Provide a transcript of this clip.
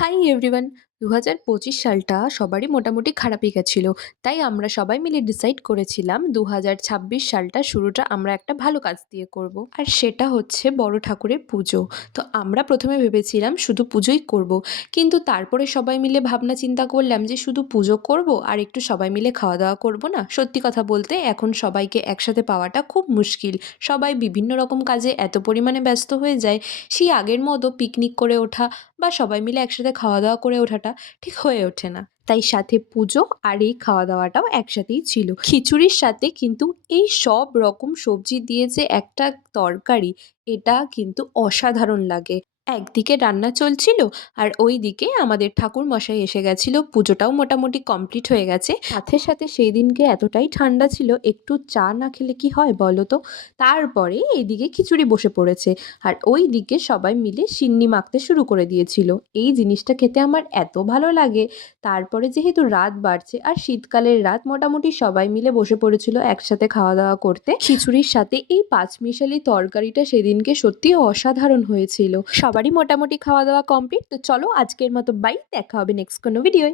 Hi everyone. ২০২৫ সালটা সবারই মোটামুটি খারাপই গেছিল। তাই আমরা সবাই মিলে ডিসাইড করেছিলাম ২০২৬ সালটা শুরুটা আমরা একটা ভালো কাজ দিয়ে করব। আর সেটা হচ্ছে বড় ঠাকুরের পুজো। তো আমরা প্রথমে ভেবেছিলাম শুধু পুজোই করব। কিন্তু তারপরে সবাই মিলে ভাবনা চিন্তা করলাম যে শুধু পুজো করব আর একটু সবাই মিলে খাওয়া দাওয়া করব না? সত্যি কথা বলতে এখন সবাইকে একসাথে পাওয়াটা খুব মুশকিল। সবাই বিভিন্ন রকম কাজে এত পরিমাণে ব্যস্ত হয়ে যায়, সেই আগের মতো পিকনিক করে ওঠা বা সবাই মিলে একসাথে খাওয়া দাওয়া করে ওঠাটা ঠিক হয়ে ওঠে না। তাই সাথে পুজো আর এই খাওয়া দাওয়াটাও একসাথেই ছিল। খিচুড়ির সাথে কিন্তু এই সব রকম সবজি দিয়ে যে একটা তরকারি, এটা কিন্তু অসাধারণ লাগে। একদিকে রান্না চলছিল আর ওইদিকে আমাদের ঠাকুরমশাই এসে গেছিল। পুজোটাও মোটামুটি কমপ্লিট হয়ে গেছে। সাথে সাথে সেই দিনকে এতটাই ঠান্ডা ছিল, একটু চা না খেলে কি হয় বলো তো? তারপরে এইদিকে খিচুড়ি বসে পড়েছে আর ওইদিকে সবাই মিলে সিন্নি মাখতে শুরু করে দিয়েছিল। এই জিনিসটা খেতে আমার এত ভালো লাগে। তারপরে যেহেতু রাত বাড়ছে আর শীতকালের রাত, মোটামুটি সবাই মিলে বসে পড়েছিল একসাথে খাওয়া দাওয়া করতে। খিচুড়ির সাথে এই পাঁচমিশালি তরকারিটা সেদিনকে সত্যিই অসাধারণ হয়েছিল। সবারই মোটামুটি খাওয়া দাওয়া কমপ্লিট। তো চলো আজকের মতো বাই, দেখা হবে নেক্সট কোনো ভিডিওয়।